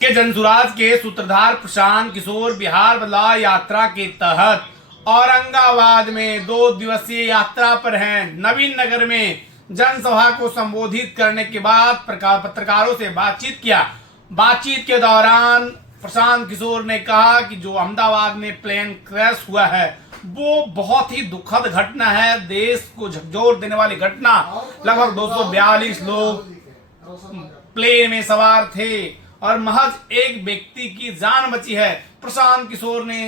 के जनसुराज के सूत्रधार प्रशांत किशोर बिहार बदलाव यात्रा के तहत औरंगाबाद में 2 दिवसीय यात्रा पर हैं। नवीन नगर में जनसभा को संबोधित करने के बाद पत्रकारों से बातचीत किया। बातचीत के दौरान प्रशांत किशोर ने कहा कि जो अहमदाबाद में प्लेन क्रैश हुआ है वो बहुत ही दुखद घटना है, देश को झकझोर देने वाली घटना। लगभग 242 लोग प्लेन में सवार थे और महज एक व्यक्ति की जान बची है। प्रशांत किशोर ने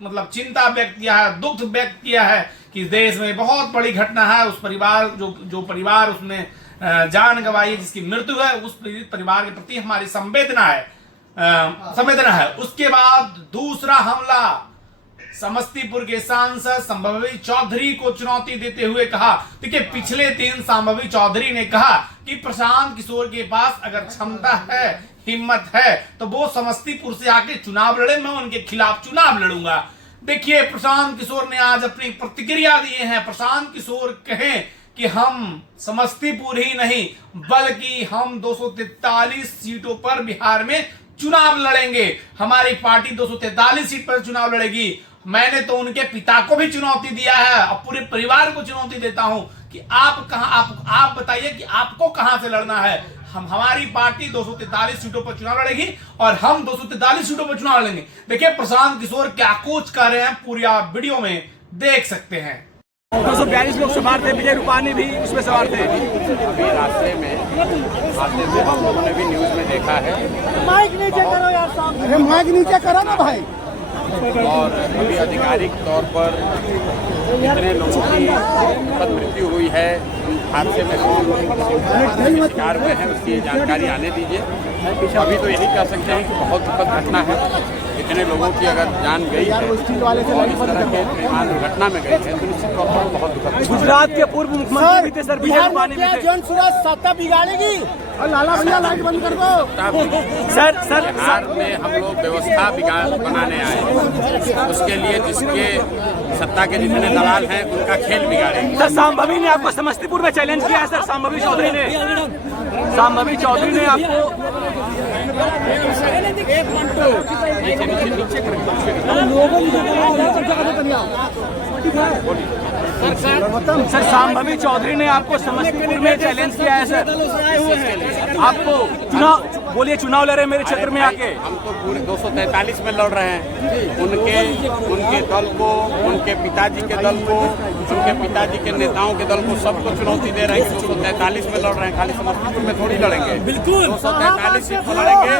चिंता व्यक्त किया है, दुख व्यक्त किया है कि देश में बहुत बड़ी घटना है। उस परिवार जो परिवार उसने जान गंवाई है, जिसकी मृत्यु है, उस परिवार के प्रति हमारी संवेदना है। उसके बाद दूसरा हमला समस्तीपुर के सांसद संभवी चौधरी को चुनौती देते हुए कहा। देखिए, पिछले दिन संभवी चौधरी ने कहा कि प्रशांत किशोर के पास अगर क्षमता है, हिम्मत है, तो वो समस्तीपुर से आके चुनाव लड़े, मैं उनके खिलाफ चुनाव लड़ूंगा। देखिए, प्रशांत किशोर ने आज अपनी प्रतिक्रिया दिए हैं। प्रशांत किशोर कहें कि हम समस्तीपुर ही नहीं बल्कि हम 243 सीटों पर बिहार में चुनाव लड़ेंगे। हमारी पार्टी 243 सीट पर चुनाव लड़ेगी। मैंने तो उनके पिता को भी चुनौती दिया है और पूरे परिवार को चुनौती देता हूं कि आप बताइए कि आपको कहां से लड़ना है। हमारी पार्टी 243 सीटों पर चुनाव लड़ेगी और हम 243 सीटों पर चुनाव लड़ेंगे। देखिए, प्रशांत किशोर क्या कुछ कर रहे हैं, पूरी आप वीडियो में देख सकते हैं। 242 लोग सवार थे, विजय रूपानी भी उसमें सवार थे। अभी रास्ते में आते हुए हम लोगों ने भी न्यूज में देखा है। माइक नीचे करो यार साहब, अरे माइक नीचे करो ना भाई। और अभी आधिकारिक तौर पर कितने लोगों की मृत्यु हुई है, हादसे में कौन शिकार हुए हैं, उसकी जानकारी आने दीजिए। अभी तो यही कह सकते हैं कि बहुत दुखद घटना है। इतने लोगों की अगर जान गई है और इस तरह के विमान दुर्घटना में गई है तो निश्चित तौर पर बहुत दुखद। गुजरात के पूर्व मुख्यमंत्री भी थे सर, विजय रूपानी भी थे। जनसुराज सत्ता बिगाड़ेगी और लाला भैया लाइट बंद कर दो। सर बिहार में हम लोग व्यवस्था बनाने आए, उसके लिए जिसके सत्ता के जितने दलाल हैं उनका खेल बिगाड़ेंगे। सर, संभवी ने आपको समस्तीपुर में चैलेंज किया है। सर, संभवी चौधरी ने आपको सर संभवी चौधरी ने आपको समस्तीपुर में चैलेंज किया है। सर, आपको चुनाव लड़ रहे मेरे क्षेत्र में आके। हम तो पूरे 243 में लड़ रहे हैं। उनके दल को, उनके पिताजी के दल को, उनके पिताजी के नेताओं के दल को, सबको चुनौती दे रहे हैं। 243 में लड़ रहे हैं, खाली समस्तीपुर में थोड़ी लड़ेंगे। बिल्कुल 243 सीट लड़ेंगे।